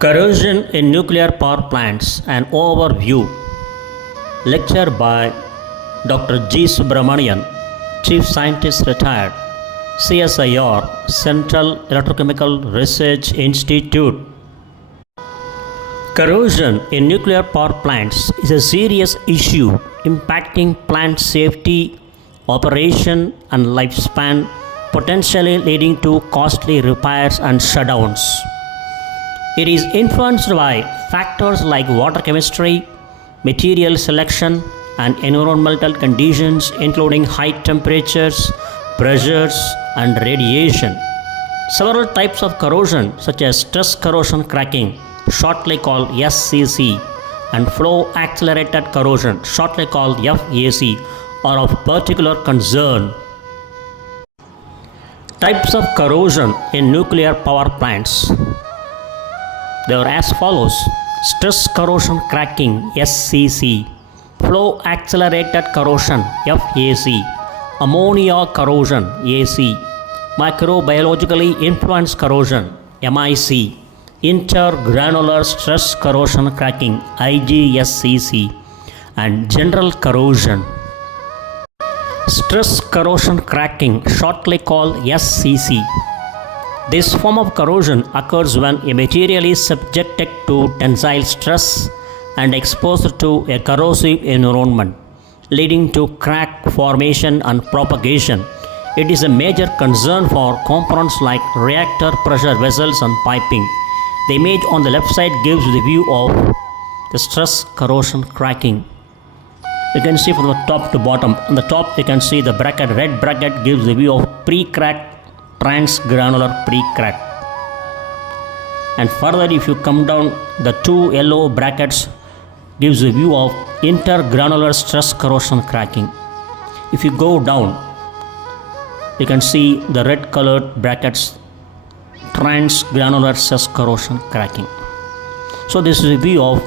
Corrosion in nuclear power plants, an overview. Lecture by Dr.G.Subramanian, Chief Scientist retired, CSIR, Central Electrochemical Research Institute. Corrosion in nuclear power plants is a serious issue impacting plant safety, operation, and lifespan, potentially leading to costly repairs and shutdowns. It is influenced by factors like water chemistry, material selection, and environmental conditions including high temperatures, pressures, and radiation. Several types of corrosion such as stress corrosion cracking, shortly called SCC, and flow accelerated corrosion, shortly called FAC, are of particular concern. Types of corrosion in nuclear power plants. They are as follows: stress corrosion cracking SCC, flow accelerated corrosion FAC, ammonia corrosion AC, microbiologically influenced corrosion MIC, intergranular stress corrosion cracking IGSCC, and general corrosion. Stress corrosion cracking, shortly called SCC. This form of corrosion occurs when a material is subjected to tensile stress and exposed to a corrosive environment, leading to crack formation and propagation. It is a major concern for components like reactor pressure vessels and piping. The image on the left side gives the view of the stress corrosion cracking. You can see from the top to bottom. On the top you can see the bracket, red bracket gives the view of pre-crack, transgranular pre-crack. And further if you come down, the two yellow brackets gives a view of intergranular stress corrosion cracking. If you go down, you can see the red colored brackets, transgranular stress corrosion cracking. So this is a view of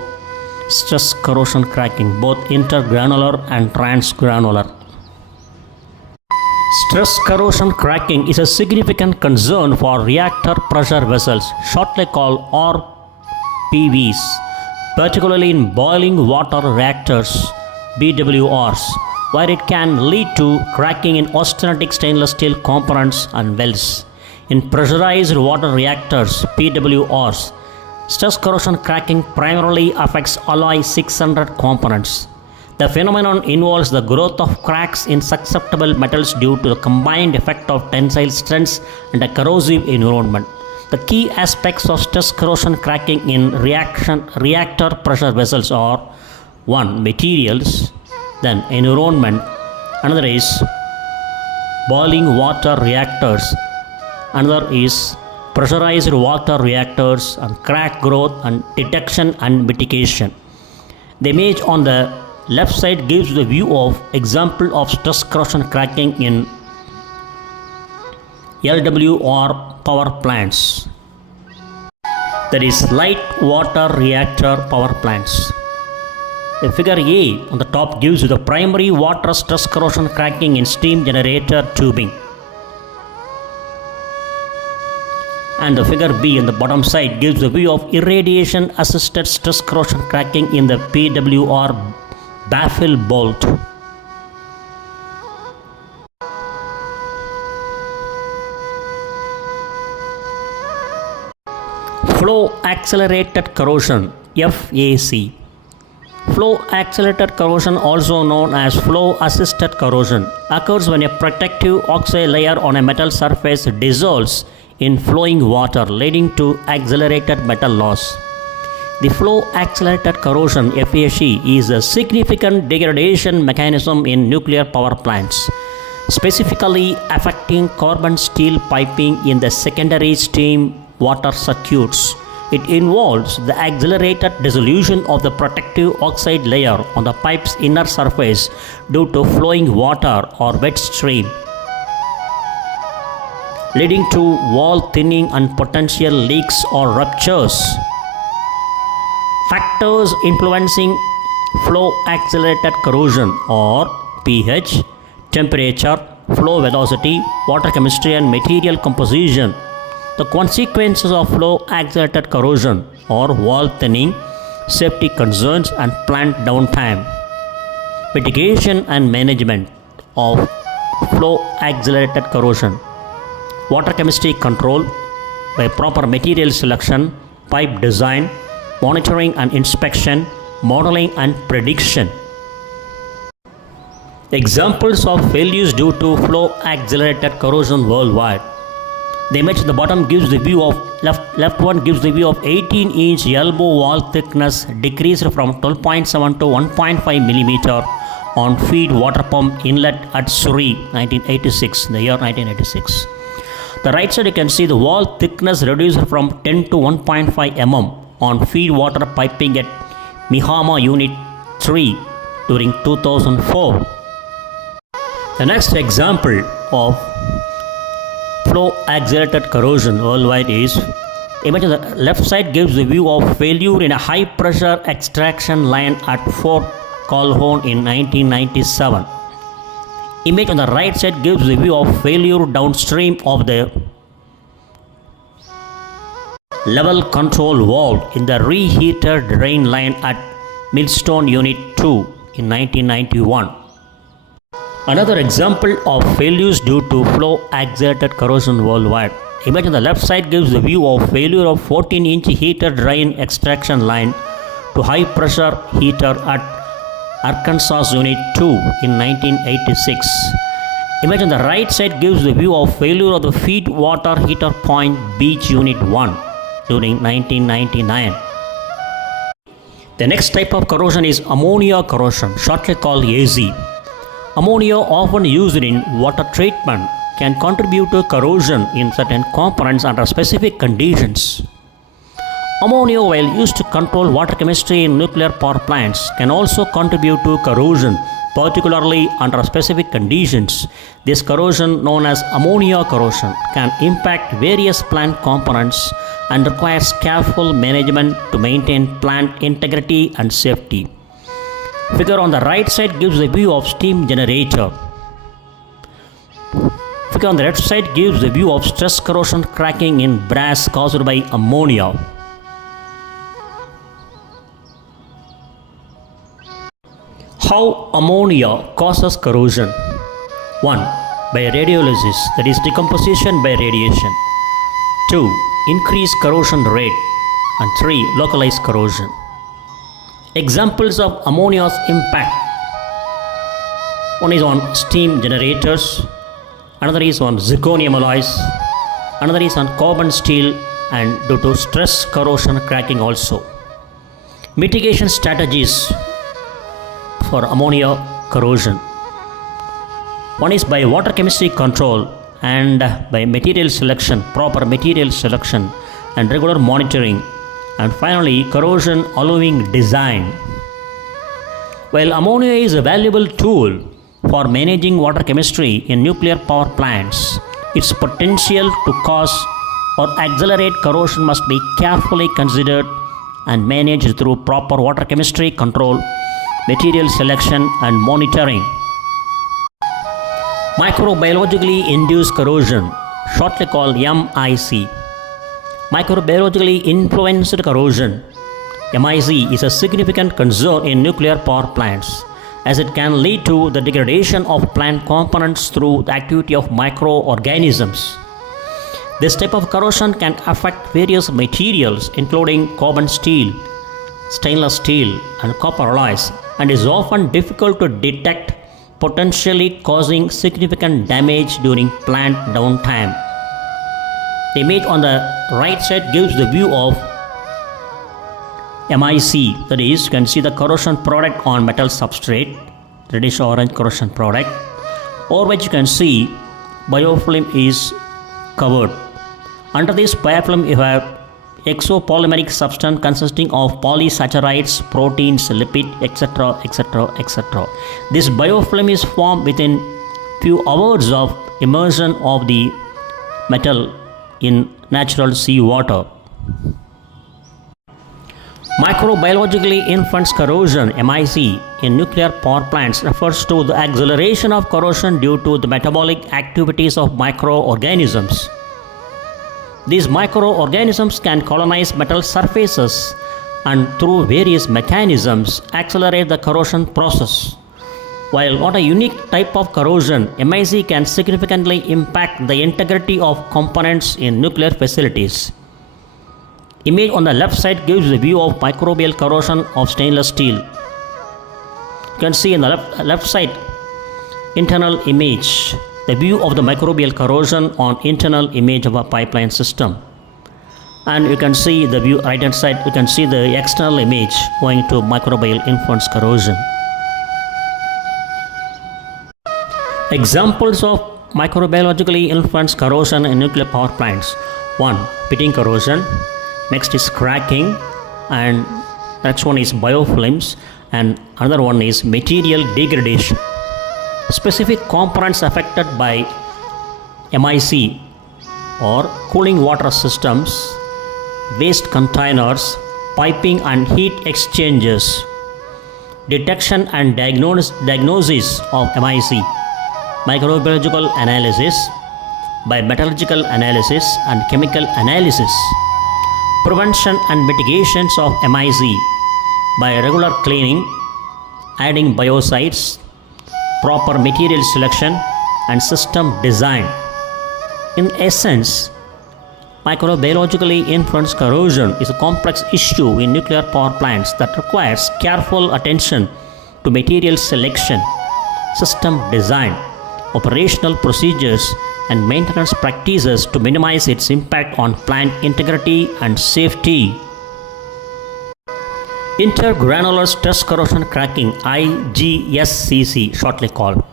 stress corrosion cracking, both intergranular and transgranular. Stress corrosion cracking is a significant concern for reactor pressure vessels, shortly called RPVs, particularly in boiling water reactors BWRs, where it can lead to cracking in austenitic stainless steel components and welds. In pressurized water reactors PWRs, stress corrosion cracking primarily affects alloy 600 components. The phenomenon involves the growth of cracks in susceptible metals due to the combined effect of tensile strengths and a corrosive environment. The key aspects of stress corrosion cracking in reactor pressure vessels are: 1. Materials, then environment, another is boiling water reactors, another is pressurized water reactors, and crack growth and detection and mitigation. The image on the left side gives the view of example of stress corrosion cracking in LWR power plants, that is light water reactor power plants. The figure A on the top gives you the primary water stress corrosion cracking in steam generator tubing, and the figure B on the bottom side gives the view of irradiation assisted stress corrosion cracking in the PWR baffle bolt. Flow accelerated corrosion FAC. Flow accelerated corrosion, also known as flow assisted corrosion, occurs when a protective oxide layer on a metal surface dissolves in flowing water, leading to accelerated metal loss. The flow accelerated corrosion FAC is a significant degradation mechanism in nuclear power plants, specifically affecting carbon steel piping in the secondary steam water circuits. It involves the accelerated dissolution of the protective oxide layer on the pipe's inner surface due to flowing water or wet stream, leading to wall thinning and potential leaks or ruptures. Factors influencing flow accelerated corrosion are pH, temperature, flow velocity, water chemistry, and material composition. The consequences of flow accelerated corrosion are wall thinning, safety concerns, and plant downtime. Mitigation and management of flow accelerated corrosion. Water chemistry control by proper material selection, pipe design, monitoring and inspection, modeling and prediction. Examples of failures due to flow accelerated corrosion worldwide. The image at the bottom gives the view of left one gives the view of 18-inch elbow wall thickness decreased from 12.7 to 1.5 millimeter on feed water pump inlet at Surrey, 1986, the year 1986. The right side you can see the wall thickness reduced from 10 to 1.5 mm on feed water piping at Mihama Unit 3 during 2004. The next example of flow accelerated corrosion worldwide is image on the left side gives the view of failure in a high pressure extraction line at Fort Calhoun in 1997. Image on the right side gives the view of failure downstream of the level control valve in the reheater drain line at Millstone Unit 2 in 1991. Another example of failures due to flow accelerated corrosion worldwide. Image on the left side gives the view of failure of 14-inch heater drain extraction line to high pressure heater at Arkansas Unit 2 in 1986. Image on the right side gives the view of failure of the feed water heater point Beach Unit 1 during 1999. The next type of corrosion is ammonia corrosion, shortly called AZ. Ammonia, often used in water treatment, can contribute to corrosion in certain components under specific conditions. Ammonia, while used to control water chemistry in nuclear power plants, can also contribute to corrosion, particularly under specific conditions. This corrosion, known as ammonia corrosion, can impact various plant components and requires careful management to maintain plant integrity and safety. Figure on the right side gives a view of steam generator. Figure on the left side gives the view of stress corrosion cracking in brass caused by ammonia. How ammonia causes corrosion? 1. By radiolysis, that is decomposition by radiation. 2. Increased corrosion rate. And 3. Localized corrosion. Examples of ammonia's impact. One is on steam generators, another is on zirconium alloys, another is on carbon steel, and due to stress corrosion cracking also. Mitigation strategies for ammonia corrosion. One is by water chemistry control and by material selection, proper material selection and regular monitoring. And finally, corrosion allowing design. While ammonia is a valuable tool for managing water chemistry in nuclear power plants, its potential to cause or accelerate corrosion must be carefully considered and managed through proper water chemistry control, material selection, and monitoring. Microbiologically induced corrosion, shortly called MIC. Microbiologically influenced corrosion, MIC, is a significant concern in nuclear power plants, as it can lead to the degradation of plant components through the activity of microorganisms. This type of corrosion can affect various materials including carbon steel, stainless steel, and copper alloys, and is often difficult to detect, potentially causing significant damage during plant downtime. The image on the right side gives the view of MIC, that is, you can see the corrosion product on metal substrate, reddish orange corrosion product, over which you can see biofilm is covered. Under this biofilm you have exopolymeric substance consisting of polysaccharides, proteins, lipid, etc., etc., etc. This biofilm is formed within few hours of immersion of the metal in natural seawater. Microbiologically influenced corrosion, MIC, in nuclear power plants refers to the acceleration of corrosion due to the metabolic activities of microorganisms. These microorganisms can colonize metal surfaces and through various mechanisms accelerate the corrosion process. While not a unique type of corrosion, MIC can significantly impact the integrity of components in nuclear facilities. Image on the left side gives a view of microbial corrosion of stainless steel. You can see in the left side internal image, the view of the microbial corrosion on internal image of a pipeline system. And you can see the view right hand side, you can see the external image going to microbial influence corrosion. Examples of microbiologically influenced corrosion in nuclear power plants. 1. Pitting corrosion. Next is cracking. And next one is biofilms. And another one is material degradation. Specific components affected by MIC or cooling water systems, waste containers, piping and heat exchangers. Detection and diagnosis of MIC. Microbiological analysis, by metallurgical analysis and chemical analysis. Prevention and mitigations of MIC by regular cleaning, adding biocides, proper material selection and system design. In essence, microbiologically influenced corrosion is a complex issue in nuclear power plants that requires careful attention to material selection, system design, operational procedures and maintenance practices to minimize its impact on plant integrity and safety. Intergranular stress corrosion cracking, IGSCC shortly called.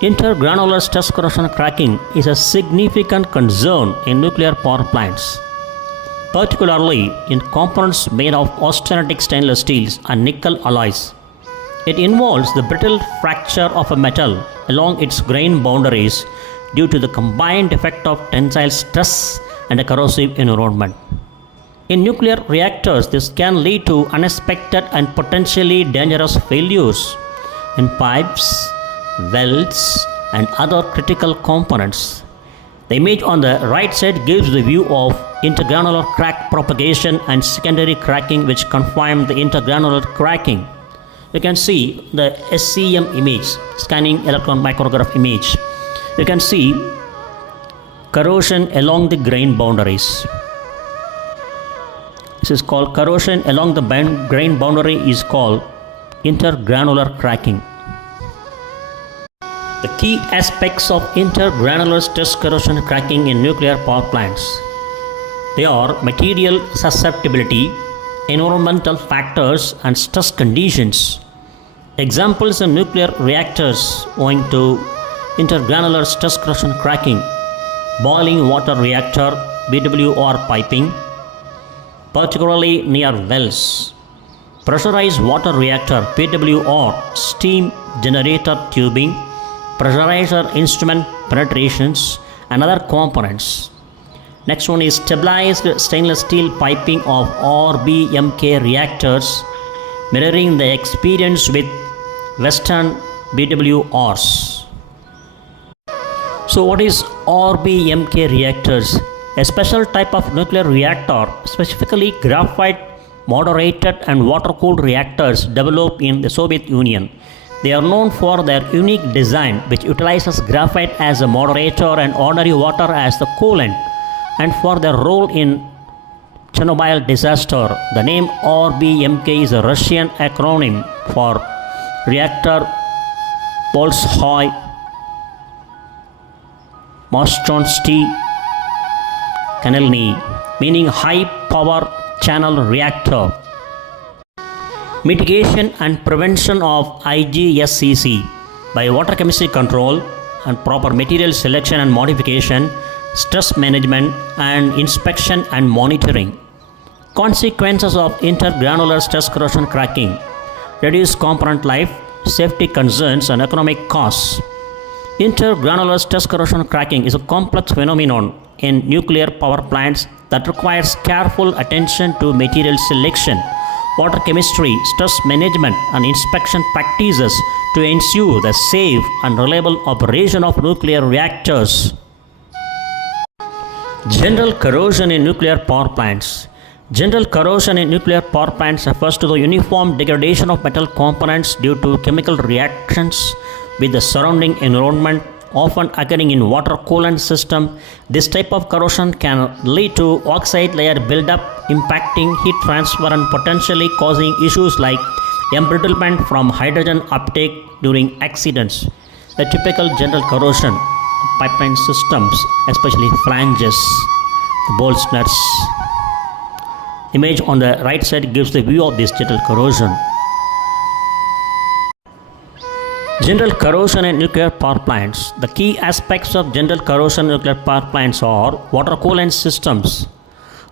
Intergranular stress corrosion cracking is a significant concern in nuclear power plants, particularly in components made of austenitic stainless steels and nickel alloys. It involves the brittle fracture of a metal along its grain boundaries due to the combined effect of tensile stress and a corrosive environment. In nuclear reactors, this can lead to unexpected and potentially dangerous failures in pipes, welds, and other critical components. The image on the right side gives the view of intergranular crack propagation and secondary cracking, which confirm the intergranular cracking. You can see the SCM image, scanning electron micrograph image. You can see corrosion along the grain boundaries. This is called corrosion along the grain boundary is called intergranular cracking. The key aspects of intergranular stress corrosion cracking in nuclear power plants. They are material susceptibility, environmental factors and stress conditions. Examples in nuclear reactors owing to intergranular stress corrosion cracking: boiling water reactor, BWR piping, particularly near wells; pressurized water reactor, PWR, steam generator tubing, pressurizer instrument penetrations and other components. Next one is stabilized stainless steel piping of RBMK reactors, mirroring the experience with Western BWRs. So what is RBMK reactors? A special type of nuclear reactor, specifically graphite moderated and water-cooled reactors developed in the Soviet Union. They are known for their unique design, which utilizes graphite as a moderator and ordinary water as the coolant, and for their role in Chernobyl disaster. The name RBMK is a Russian acronym for Reactor Bolshoi Mostonski Kanelny, meaning high power channel reactor. Mitigation and prevention of IGSCC by water chemistry control and proper material selection and modification, stress management and inspection and monitoring. Consequences of intergranular stress corrosion cracking: reduced component life, safety concerns and economic costs. Intergranular stress corrosion cracking is a complex phenomenon in nuclear power plants that requires careful attention to material selection, water chemistry, stress management and inspection practices to ensure the safe and reliable operation of nuclear reactors. General corrosion in nuclear power plants. General corrosion in nuclear power plants refers to the uniform degradation of metal components due to chemical reactions with the surrounding environment, often occurring in water coolant system. This type of corrosion can lead to oxide layer buildup, impacting heat transfer and potentially causing issues like embrittlement from hydrogen uptake during accidents. The typical general corrosion of pipeline systems, especially flanges, the bolts, nuts. Image on the right side gives the view of this general corrosion. General corrosion in nuclear power plants. The key aspects of general corrosion in nuclear power plants are water coolant systems.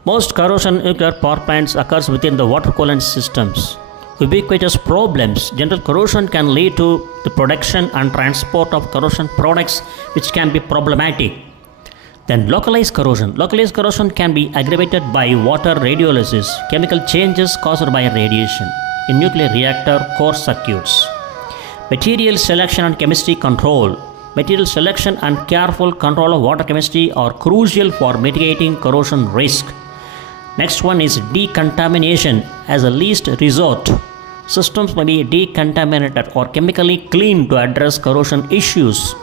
Most corrosion in nuclear power plants occurs within the water coolant systems. Ubiquitous problems. General corrosion can lead to the production and transport of corrosion products, which can be problematic. Then localized corrosion. Localized corrosion can be aggravated by water radiolysis, chemical changes caused by radiation in nuclear reactor core circuits. Material selection and chemistry control. Material selection and careful control of water chemistry are crucial for mitigating corrosion risk. Next one is decontamination. As a least resort, systems may be decontaminated or chemically cleaned to address corrosion issues.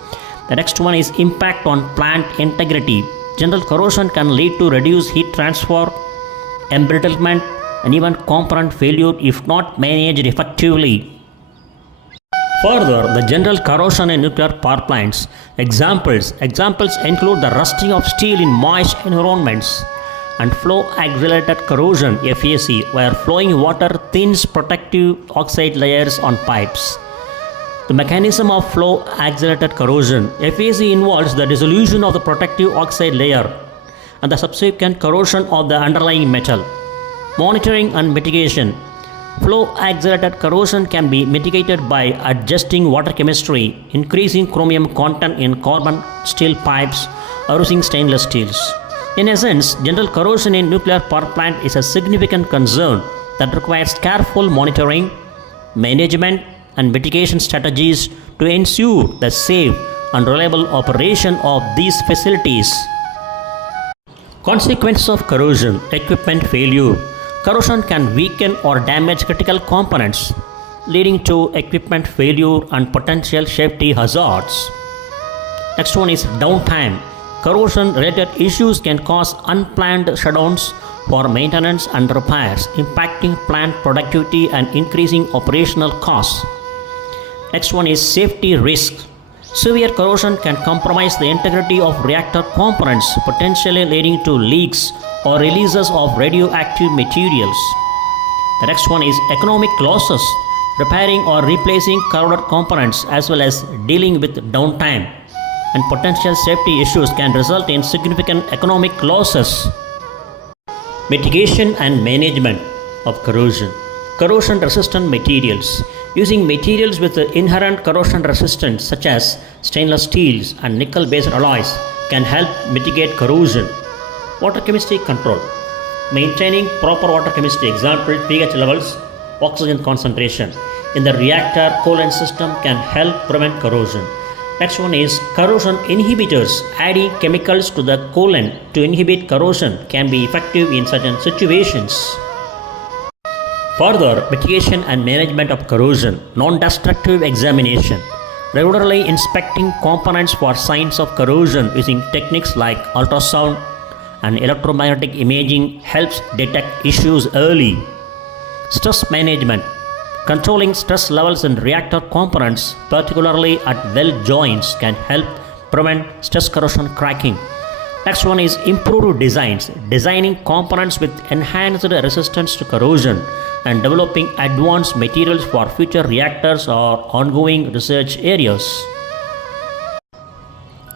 The next one is impact on plant integrity. General corrosion can lead to reduced heat transfer, embrittlement, and even component failure if not managed effectively. Further, the general corrosion in nuclear power plants. Examples include the rusting of steel in moist environments and flow accelerated corrosion (FAC), where flowing water thins protective oxide layers on pipes. The mechanism of flow accelerated corrosion (FAC) involves the dissolution of the protective oxide layer and the subsequent corrosion of the underlying metal. Monitoring and mitigation. Flow accelerated corrosion can be mitigated by adjusting water chemistry, increasing chromium content in carbon steel pipes, or using stainless steels. In essence, general corrosion in nuclear power plant is a significant concern that requires careful monitoring, management, and mitigation strategies to ensure the safe and reliable operation of these facilities. Consequences of corrosion. Equipment failure. Corrosion can weaken or damage critical components, leading to equipment failure and potential safety hazards. Next one is downtime. Corrosion-related issues can cause unplanned shutdowns for maintenance and repairs, impacting plant productivity and increasing operational costs. Next one is safety risks. Severe corrosion can compromise the integrity of reactor components, potentially leading to leaks or releases of radioactive materials. The next one is economic losses. Repairing or replacing corroded components as well as dealing with downtime and potential safety issues can result in significant economic losses. Mitigation and management of corrosion. Corrosion resistant materials. Using materials with inherent corrosion resistance such as stainless steels and nickel based alloys can help mitigate corrosion. Water chemistry control. Maintaining proper water chemistry, example pH levels, oxygen concentration in the reactor coolant system can help prevent corrosion. Next one is corrosion inhibitors. Adding chemicals to the coolant to inhibit corrosion can be effective in certain situations. Further, mitigation and management of corrosion. Non-destructive examination. Regularly inspecting components for signs of corrosion using techniques like ultrasound and electromagnetic imaging helps detect issues early. Stress management. Controlling stress levels in reactor components, particularly at weld joints, can help prevent stress corrosion cracking. Next one is improved designs. Designing components with enhanced resistance to corrosion and developing advanced materials for future reactors are ongoing research areas.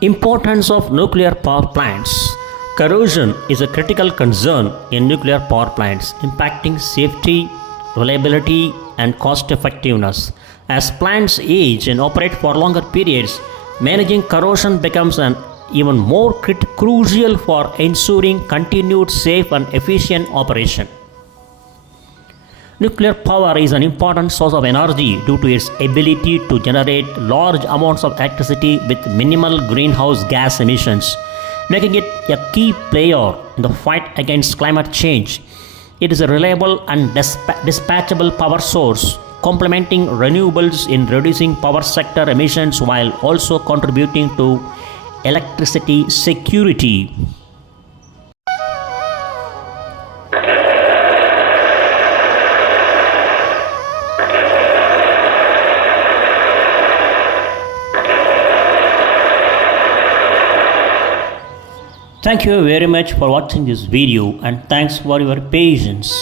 Importance of nuclear power plants. Corrosion is a critical concern in nuclear power plants, impacting safety, reliability, and cost effectiveness. As plants age and operate for longer periods, managing corrosion becomes an even more crucial for ensuring continued safe and efficient operation. Nuclear power is an important source of energy due to its ability to generate large amounts of electricity with minimal greenhouse gas emissions. making it a key player in the fight against climate change. It is a reliable and dispatchable power source, complementing renewables in reducing power sector emissions while also contributing to electricity security. Thank you very much for watching this video, and thanks for your patience.